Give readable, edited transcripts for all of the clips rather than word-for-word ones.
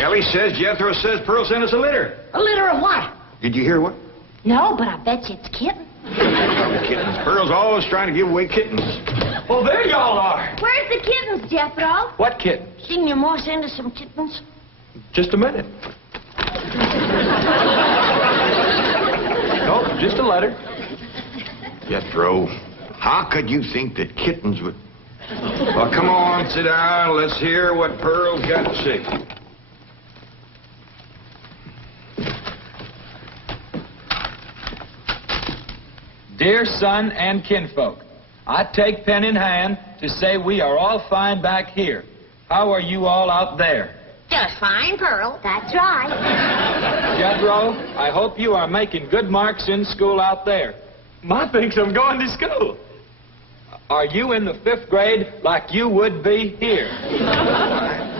Ellie says Jethro says Pearl sent us a litter. A litter of what? Did you hear what? No, but I bet you it's kittens. Kittens. Pearl's always trying to give away kittens. Oh, there y'all are. Where's the kittens, Jethro? What kittens? Didn't your ma send us some kittens? Just a minute. No, just a letter. Jethro, how could you think that kittens would... Well, come on, sit down. Let's hear what Pearl's got to say. Dear son and kinfolk, I take pen in hand to say we are all fine back here. How are you all out there? Just fine, Pearl. That's right. Jethro, I hope you are making good marks in school out there. Ma thinks I'm going to school. Are you in the 5th grade like you would be here?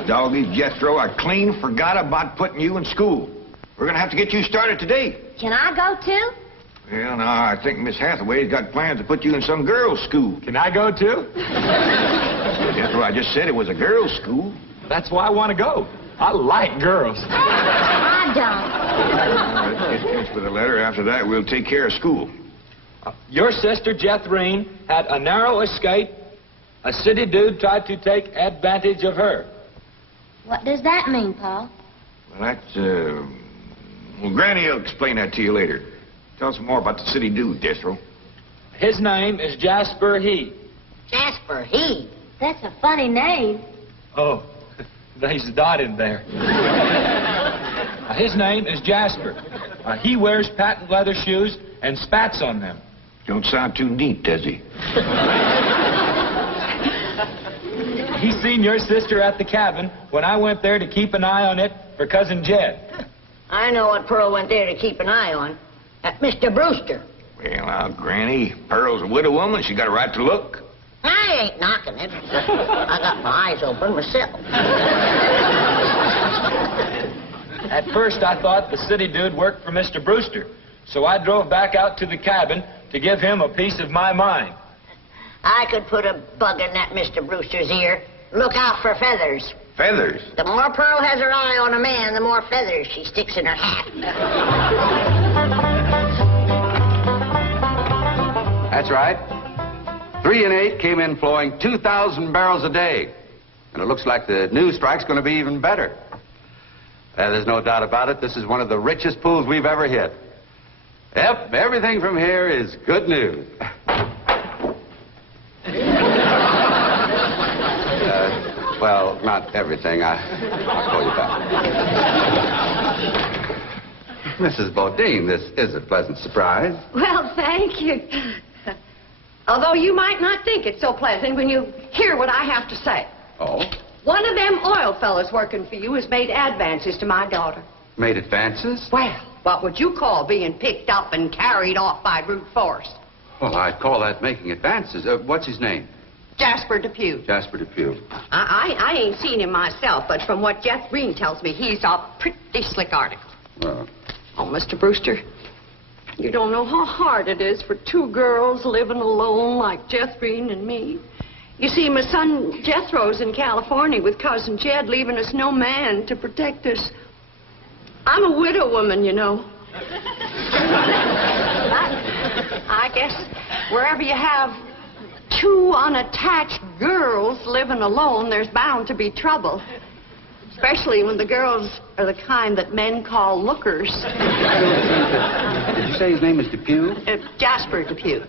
Doggy, Jethro, I clean forgot about putting you in school. We're going to have to get you started today. Can I go, too? Well, now, I think Miss Hathaway's got plans to put you in some girls' school. Can I go, too? Jethro, I just said it was a girls' school. That's why I want to go. I like girls. I don't. Let's get finished with the letter. After that, we'll take care of school. Your sister, Jethrine, had a narrow escape. A city dude tried to take advantage of her. What does that mean, Paul? Well, that's, well, Granny will explain that to you later. Tell us more about the city dude, Jethro. His name is Jasper He. Jasper He. That's a funny name. Oh, there's a dot in there. His name is Jasper. He wears patent leather shoes and spats on them. Don't sound too neat, does he? He seen your sister at the cabin when I went there to keep an eye on it for Cousin Jed. I know what Pearl went there to keep an eye on. Mr. Brewster. Well, now, Granny, Pearl's a widow woman. She got a right to look. I ain't knocking it. I got my eyes open myself. At first, I thought the city dude worked for Mr. Brewster, so I drove back out to the cabin to give him a piece of my mind. I could put a bug in that Mr. Brewster's ear. Look out for feathers. Feathers? The more Pearl has her eye on a man, the more feathers she sticks in her hat. That's right. 3 and 8 came in flowing 2,000 barrels a day. And it looks like the new strike's going to be even better. There's no doubt about it. This is one of the richest pools we've ever hit. Yep, everything from here is good news. Well, not everything. I'll call you back. Mrs. Bodine, this is a pleasant surprise. Well, thank you. Although you might not think it's so pleasant when you hear what I have to say. Oh? One of them oil fellas working for you has made advances to my daughter. Made advances? Well, what would you call being picked up and carried off by brute force? Well, I'd call that making advances. What's his name? Jasper Depew. Jasper Depew. I ain't seen him myself, but from what Jethro tells me, he's a pretty slick article. Oh, Mr. Brewster, you don't know how hard it is for 2 girls living alone like Jethro and me. You see, my son Jethro's in California with Cousin Jed, leaving us no man to protect us. I'm a widow woman, you know. I guess wherever you have 2 unattached girls living alone, there's bound to be trouble. Especially when the girls are the kind that men call lookers. Did you say his name is Depew? Jasper Depew.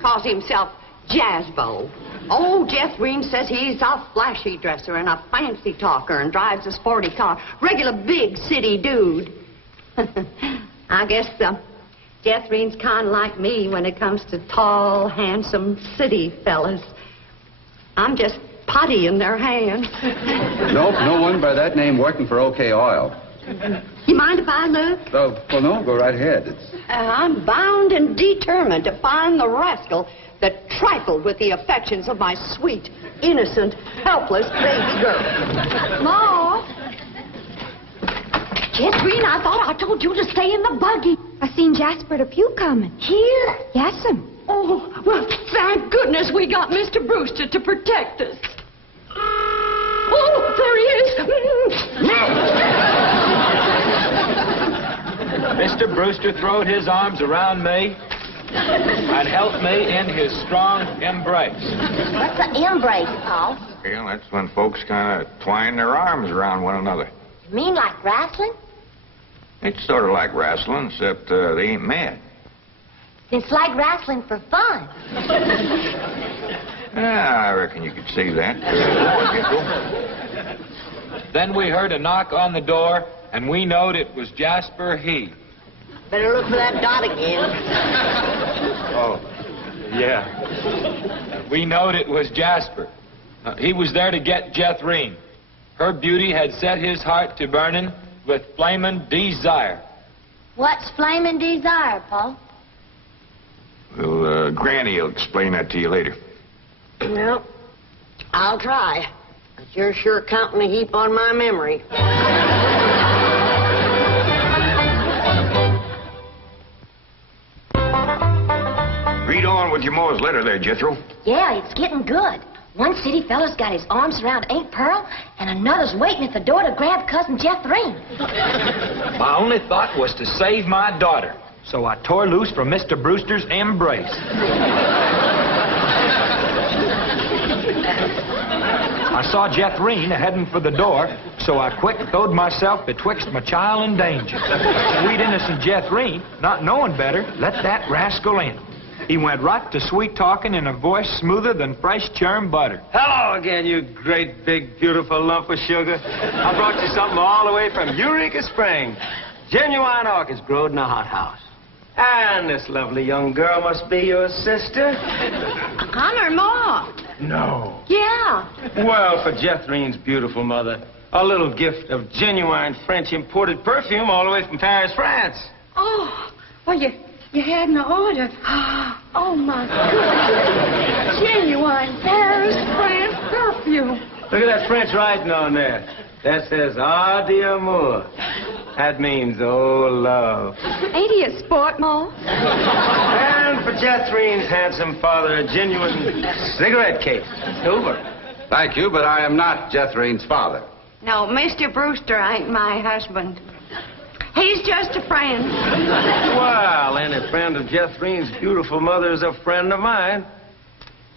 Calls himself Jazzbo. Oh, Jethro says he's a flashy dresser and a fancy talker and drives a sporty car. Regular big city dude. I guess Jethro's kind of like me when it comes to tall, handsome city fellas. I'm just putty in their hands. Nope, no one by that name working for OK Oil. You mind if I look? Oh, well, no, go right ahead. I'm bound and determined to find the rascal that trifled with the affections of my sweet, innocent, helpless baby girl. Ma! Jethrine, I thought I told you to stay in the buggy. I seen Jasper Depew coming. Here? Yes'm. Oh, well, thank goodness we got Mr. Brewster to protect us. Oh, there he is. Mr. Brewster throwed his arms around me and helped me in his strong embrace. What's an embrace, Paul? Well, that's when folks kind of twine their arms around one another. You mean like wrestling? It's sort of like wrestling, except they ain't mad. It's like wrestling for fun. I reckon you could say that. Then we heard a knock on the door, and we knowed it was Jasper He. Better look for that dot again. Oh, yeah. We knowed it was Jasper. He was there to get Jethro. Her beauty had set his heart to burning with flamin' desire. What's flaming desire, Paul? Well, Granny will explain that to you later. Well, I'll try. But you're sure counting a heap on my memory. Read on with your Ma's letter there, Jethro. Yeah, it's getting good. One city fella's got his arms around Aunt Pearl, and another's waiting at the door to grab Cousin Jethro. My only thought was to save my daughter, so I tore loose from Mr. Brewster's embrace. I saw Jethro heading for the door, so I quick throwed myself betwixt my child and danger. Sweet innocent Jethro, not knowing better, let that rascal in. He went right to sweet-talking in a voice smoother than fresh churned butter. Hello again, you great, big, beautiful lump of sugar. I brought you something all the way from Eureka Springs. Genuine orchids growed in a hothouse. And this lovely young girl must be your sister. I'm her Ma. No. Yeah. Well, for Jethrine's beautiful mother, a little gift of genuine French imported perfume all the way from Paris, France. Oh, well, you hadn't ordered. Oh, my goodness. Genuine Paris, France perfume. Look at that French writing on there. That says, "Ah, d'amour." That means, oh, love. Ain't he a sport, Ma? And for Jethrine's handsome father, a genuine cigarette case. Silver. Thank you, but I am not Jethrine's father. No, Mr. Brewster ain't my husband. He's just a friend. Well, any friend of Jethrine's beautiful mother is a friend of mine.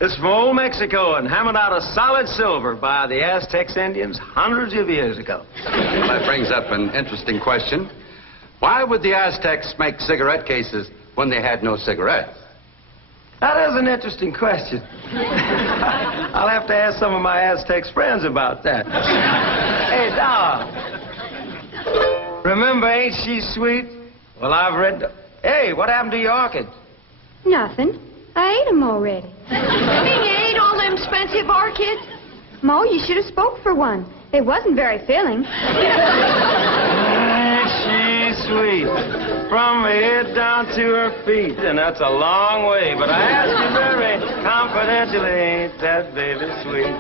It's from old Mexico and hammered out of solid silver by the Aztecs Indians hundreds of years ago. That brings up an interesting question. Why would the Aztecs make cigarette cases when they had no cigarettes? That is an interesting question. I'll have to ask some of my Aztecs friends about that. Hey, Doc. Remember Ain't She Sweet? Well, I've read... Hey, what happened to your orchids? Nothing. I ate 'em already. You mean you ate all them expensive orchids? Ma, you should have spoke for one. It wasn't very filling. Ain't she sweet? From her head down to her feet. And that's a long way, but I ask you very confidentially, ain't that baby sweet?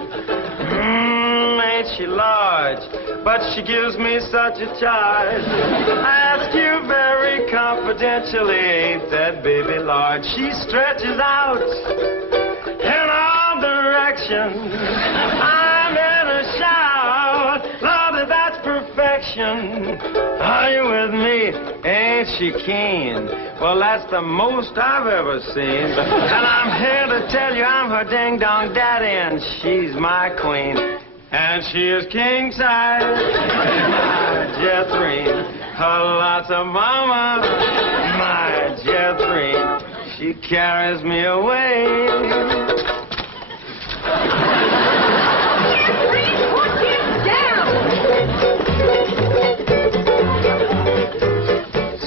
Ain't she large? But she gives me such a charge. I ask you very confidentially, ain't that baby large? She stretches out in all directions. I'm in a shout. Lord, that's perfection. Are you with me? Ain't she keen? Well, that's the most I've ever seen. And I'm here to tell you I'm her ding-dong daddy, and she's my queen. And she is king size, my Jethro. Lots of mama, my Jethro. She carries me away. Jethro, put him down.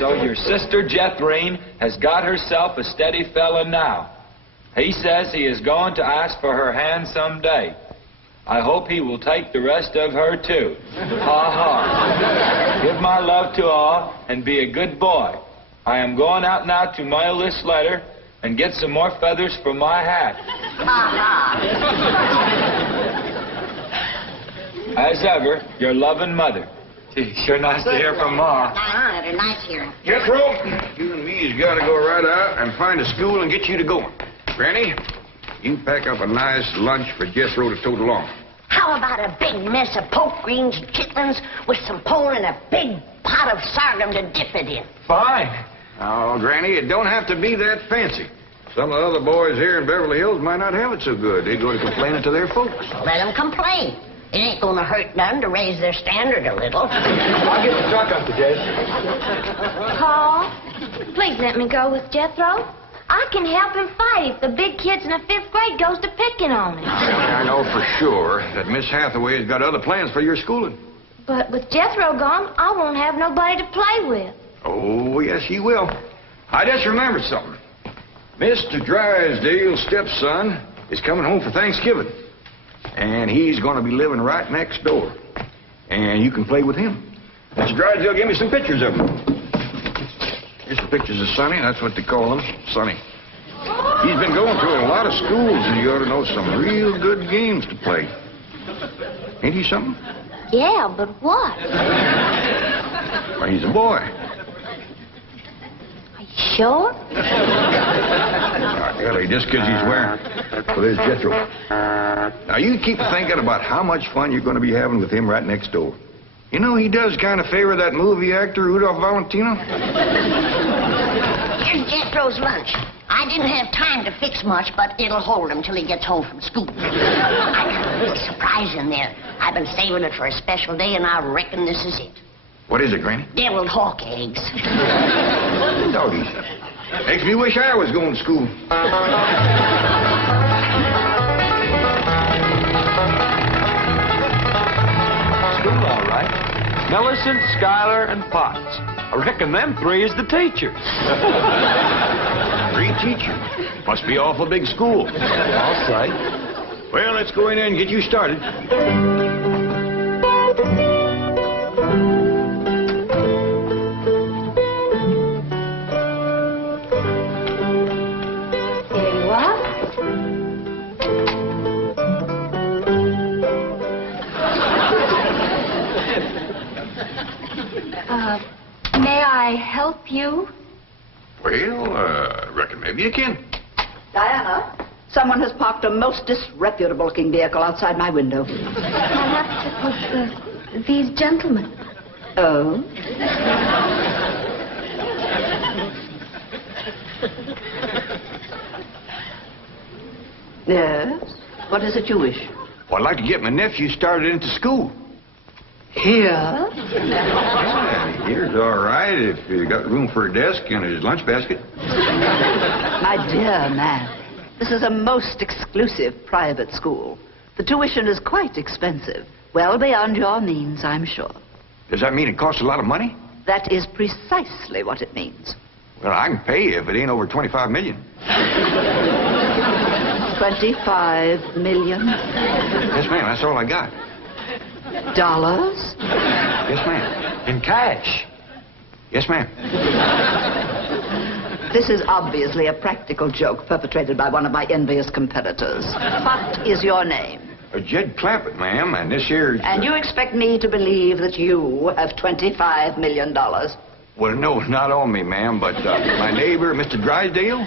So your sister Jethro has got herself a steady fella now. He says he is going to ask for her hand someday. I hope he will take the rest of her, too. Ha ha. Give my love to all and be a good boy. I am going out now to mail this letter and get some more feathers for my hat. As ever, your loving mother. Gee, sure nice to hear from Ma. Nice hearing. Jethro, you and me's got to go right out and find a school and get you to going. Granny, you pack up a nice lunch for Jethro to tote along. How about a big mess of poke greens and chitlins with some pone and a big pot of sorghum to dip it in? Fine. Oh, Granny, it don't have to be that fancy. Some of the other boys here in Beverly Hills might not have it so good. They go to complaining to their folks. Let them complain. It ain't gonna hurt none to raise their standard a little. I'll get the truck, Uncle Jed. Paul, please let me go with Jethro. I can help him fight if the big kids in the 5th grade goes to picking on him. I know for sure that Miss Hathaway has got other plans for your schooling. But with Jethro gone, I won't have nobody to play with. Oh, yes, he will. I just remembered something. Mr. Drysdale's stepson is coming home for Thanksgiving. And he's going to be living right next door. And you can play with him. Mr. Drysdale gave me some pictures of him. Here's some pictures of Sonny. That's what they call him, Sonny. He's been going through a lot of schools, and you ought to know some real good games to play. Ain't he something? Yeah, but what? Why, he's a boy. Are you sure? Ellie, just because he's wearing... Well, there's Jethro. Now, you keep thinking about how much fun you're going to be having with him right next door. You know, he does kind of favor that movie actor, Rudolph Valentino. Here's Jethro's lunch. I didn't have time to fix much, but it'll hold him till he gets home from school. I got a real surprise in there. I've been saving it for a special day, and I reckon this is it. What is it, Granny? Deviled hawk eggs. Doggies. Makes me wish I was going to school. School, all right. Millicent, Schuyler, and Potts. I reckon them 3 is the teachers. 3 teachers. Must be awful big school. I'll say. Well, let's go in there and get you started. There you are. May I help you? Well, reckon maybe you can. Diana, someone has parked a most disreputable-looking vehicle outside my window. Perhaps it was these gentlemen. Oh? Yes? What is it you wish? Well, I'd like to get my nephew started into school. Here? Yeah, here's all right if you got room for a desk and his lunch basket. My dear man, this is a most exclusive private school. The tuition is quite expensive. Well beyond your means, I'm sure. Does that mean it costs a lot of money? That is precisely what it means. Well, I can pay you if it ain't over $25 million. 25 million? Yes, ma'am, that's all I got. Dollars? Yes, ma'am. In cash. Yes, ma'am. This is obviously a practical joke perpetrated by one of my envious competitors. What is your name? Jed Clampett, ma'am, and this here... And you expect me to believe that you have $25 million? Well, no, not on me, ma'am, but my neighbor, Mr. Drysdale,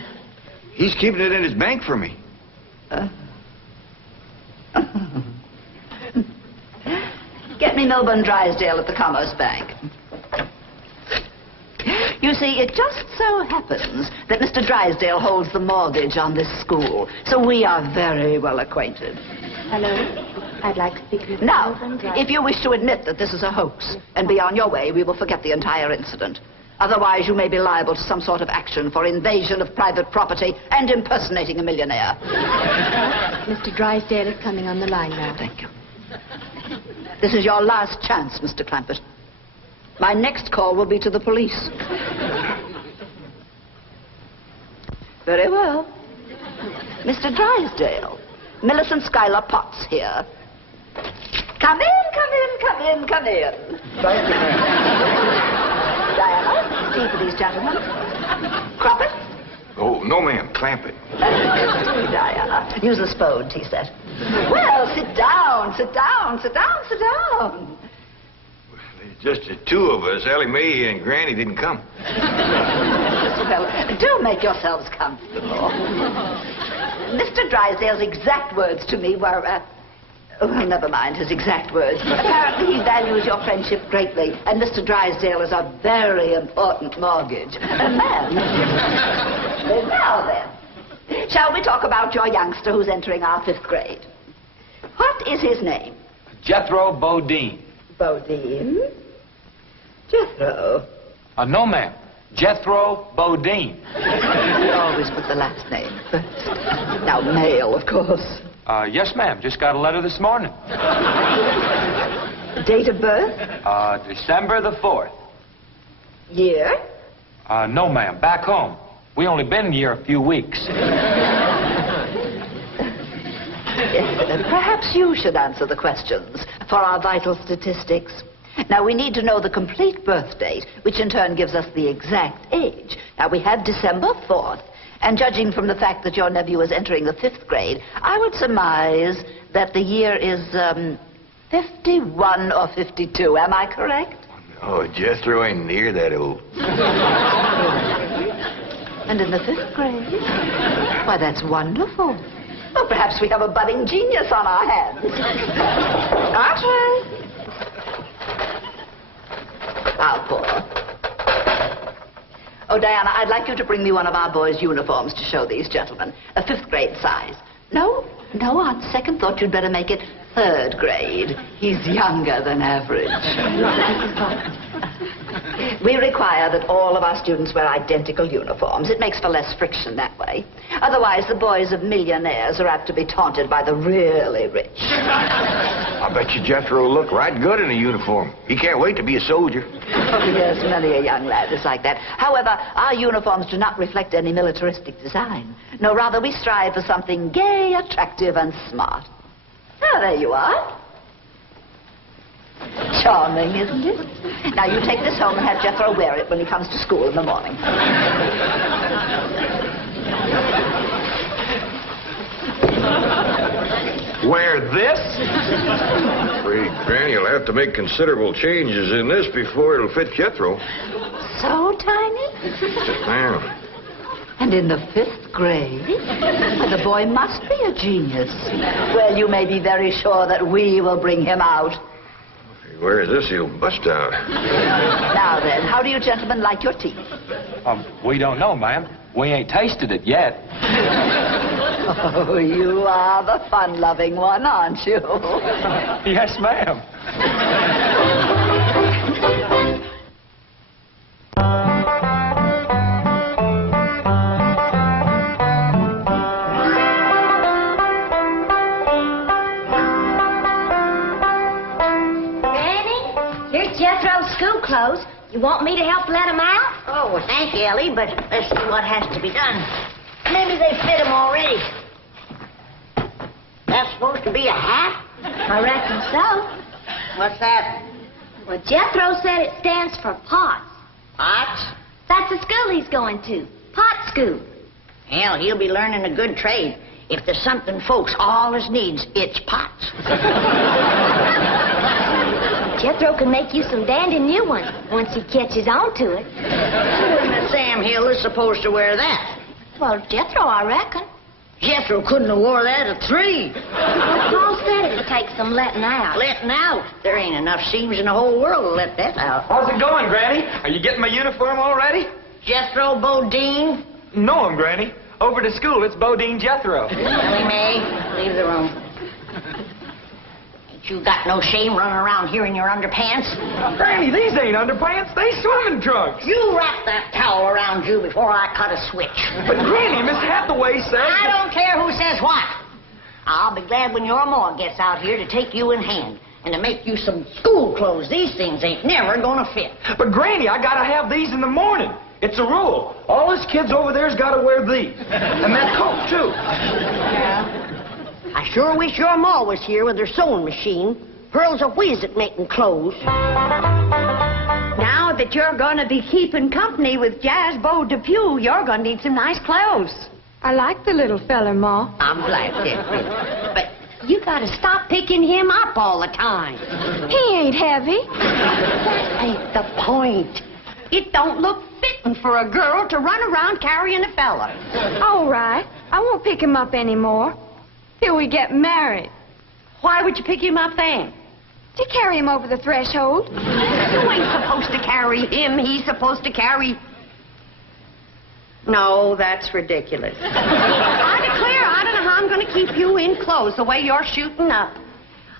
he's keeping it in his bank for me. Get me Milburn Drysdale at the Commerce Bank. You see, it just so happens that Mr. Drysdale holds the mortgage on this school, so we are very well acquainted. Hello. I'd like to speak with you. Now, if you wish to admit that this is a hoax and be on your way, we will forget the entire incident. Otherwise, you may be liable to some sort of action for invasion of private property and impersonating a millionaire. Mr. Drysdale is coming on the line now. Thank you. This is your last chance, Mr. Clampett. My next call will be to the police. Very well. Mr. Drysdale, Millicent Schuyler Potts here. Come in, come in, come in, come in. Thank you, ma'am. Diana, tea for these gentlemen. Croppett? Oh, no, ma'am, Clampett. Diana, use the Spode tea set. Well, sit down, sit down, sit down, sit down. Just the 2 of us. Ellie Mae and Granny didn't come. Well, do make yourselves comfortable. Mr. Drysdale's exact words to me were, Oh, well, never mind his exact words. Apparently he values your friendship greatly, and Mr. Drysdale is a very important mortgage. Ma'am. Now then, shall we talk about your youngster who's entering our 5th grade? What is his name? Jethro Bodine. Bodine? Jethro. No, ma'am. Jethro Bodine. We always put the last name first. Now, male, of course. Yes, ma'am. Just got a letter this morning. Date of birth? December the 4th. Year? No, ma'am. Back home. We only been here a few weeks. Perhaps you should answer the questions for our vital statistics. Now, we need to know the complete birth date, which in turn gives us the exact age. Now, we have December 4th, and judging from the fact that your nephew is entering the 5th grade, I would surmise that the year is, 51 or 52. Am I correct? Oh, Jethro ain't near that old. And in the 5th grade? Why, that's wonderful. Well, perhaps we have a budding genius on our hands. Archie! How poor. Oh, Diana, I'd like you to bring me one of our boys' uniforms to show these gentlemen. A 5th grade size. No, on second thought, you'd better make it 3rd grade. He's younger than average. We require that all of our students wear identical uniforms. It makes for less friction that way. Otherwise, the boys of millionaires are apt to be taunted by the really rich. I bet you Jethro will look right good in a uniform. He can't wait to be a soldier. Oh, yes, many a young lad is like that. However, our uniforms do not reflect any militaristic design. No, rather, we strive for something gay, attractive, and smart. Oh, there you are. Charming, isn't it? Now, you take this home and have Jethro wear it when he comes to school in the morning. Wear this? I'm afraid Granny will have to make considerable changes in this before it'll fit Jethro. So tiny? Yes, ma'am. And in the 5th grade? Well, the boy must be a genius. Well, you may be very sure that we will bring him out. If he wears this, he'll bust out. Now then, how do you gentlemen like your tea? We don't know, ma'am. We ain't tasted it yet. Oh, you are the fun-loving one, aren't you? Yes, ma'am. School clothes. You want me to help let them out? Oh, well, thank you, Ellie, but let's see what has to be done. Maybe they fit him already. That's supposed to be a hat? I reckon so. What's that? Well, Jethro said it stands for POTS. Pots? That's the school he's going to. Pot school. Hell, he'll be learning a good trade. If there's something folks always needs, it's pots. Jethro can make you some dandy new ones once he catches on to it. Miss Sam Hill is supposed to wear that. Well, Jethro, I reckon. Jethro couldn't have wore that at 3. Well, Paul said it'd take some letting out. Letting out? There ain't enough seams in the whole world to let that out. How's it going, Granny? Are you getting my uniform already? Jethro Bodine? No, Granny. Over to school, it's Bodine Jethro. Ellie Mae, leave the room. You got no shame running around here in your underpants? Granny, these ain't underpants. They swimming trunks. You wrap that towel around you before I cut a switch. But, Granny, Miss Hathaway says... I don't care who says what. I'll be glad when your ma gets out here to take you in hand and to make you some school clothes. These things ain't never gonna fit. But, Granny, I gotta have these in the morning. It's a rule. All us kids over there's gotta wear these. And that coat, too. Yeah. I sure wish your ma was here with her sewing machine. Pearl's a whiz at making clothes. Now that you're going to be keeping company with Jazzbo Depew, you're going to need some nice clothes. I like the little fella, Ma. I'm glad, Debbie. But you got to stop picking him up all the time. He ain't heavy. That ain't the point. It don't look fitting for a girl to run around carrying a fella. All right. I won't pick him up anymore. Till we get married. Why would you pick him up then? To carry him over the threshold. You ain't supposed to carry him. He's supposed to carry... No, that's ridiculous. I declare, I don't know how I'm going to keep you in clothes the way you're shooting up.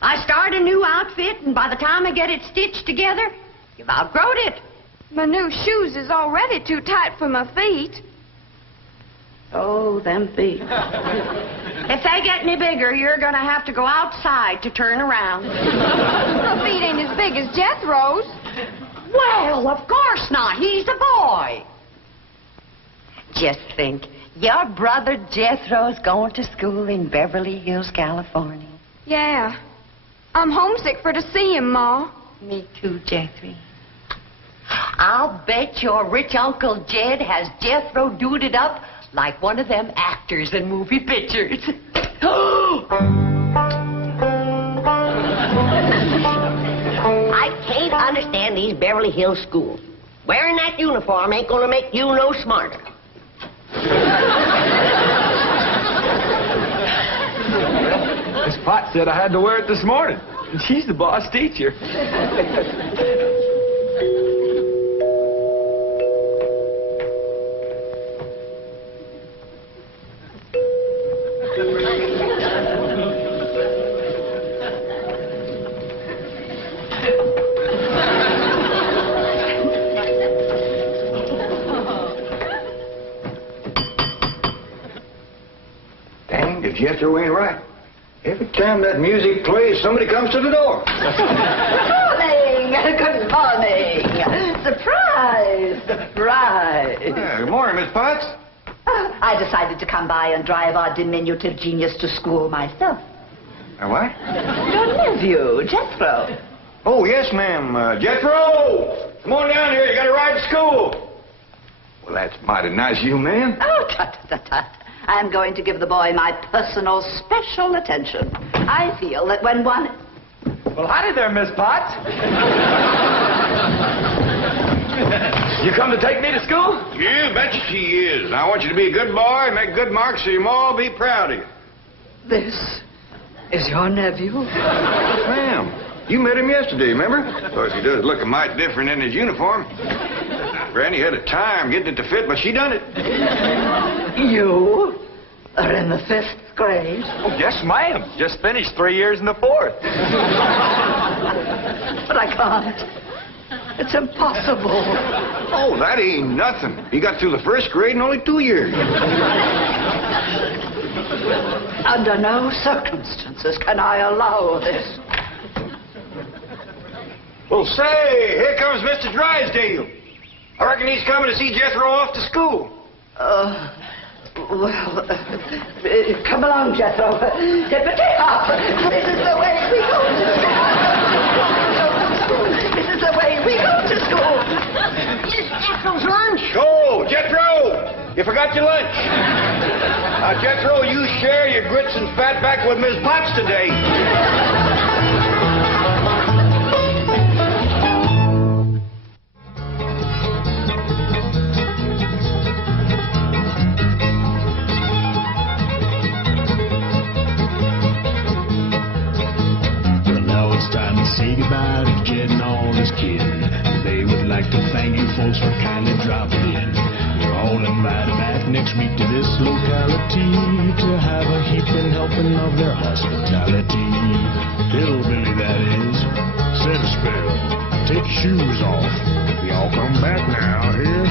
I start a new outfit, and by the time I get it stitched together, you've outgrown it. My new shoes is already too tight for my feet. Oh, them feet. If they get any bigger, you're going to have to go outside to turn around. My feet ain't as big as Jethro's. Well, of course not. He's a boy. Just think, your brother Jethro's going to school in Beverly Hills, California. Yeah. I'm homesick for to see him, Ma. Me too, Jethro. I'll bet your rich Uncle Jed has Jethro duded up like one of them actors in movie pictures. I can't understand these Beverly Hills schools. Wearing that uniform ain't gonna make you no smarter. Miss Potts said I had to wear it this morning. And she's the boss teacher. Dang, if Jethro ain't right. Every time that music plays, somebody comes to the door. Good morning. Surprise! Surprise! Good morning, Miss Potts. I decided to come by and drive our diminutive genius to school myself. What? Your nephew, Jethro. Oh, yes, ma'am. Jethro! Come on down here. You got to ride to school. Well, that's mighty nice of you, ma'am. Oh, tut. I'm going to give the boy my personal special attention. I feel that when one... Well, howdy there, Miss Potts. You come to take me to school? Yeah, betcha she is. I want you to be a good boy, make good marks so your ma will be proud of you. This is your nephew? Ma'am, you met him yesterday, remember? Of course, he does look a mite different in his uniform. Granny had a time getting it to fit, but she done it. You are in the 5th grade? Oh, yes, ma'am. Just finished 3 years in the 4th. But I can't. It's impossible. Oh, that ain't nothing. He got through the 1st grade in only 2 years. Under no circumstances can I allow this. Well, say, here comes Mr. Drysdale. I reckon he's coming to see Jethro off to school. Come along, Jethro. Hippity hop. This is the way we go to school. This is the way we go to school. Is Jethro's lunch? Oh, Jethro! You forgot your lunch. Now, Jethro, you share your grits and fat back with Miss Potts today. Say goodbye to Jed and all his kin. They would like to thank you folks for kindly dropping in. You're all invited back next week to this locality to have a heaping helping of their hospitality. Hillbilly, that is. Said a spell. Take your shoes off. Y'all come back now. Here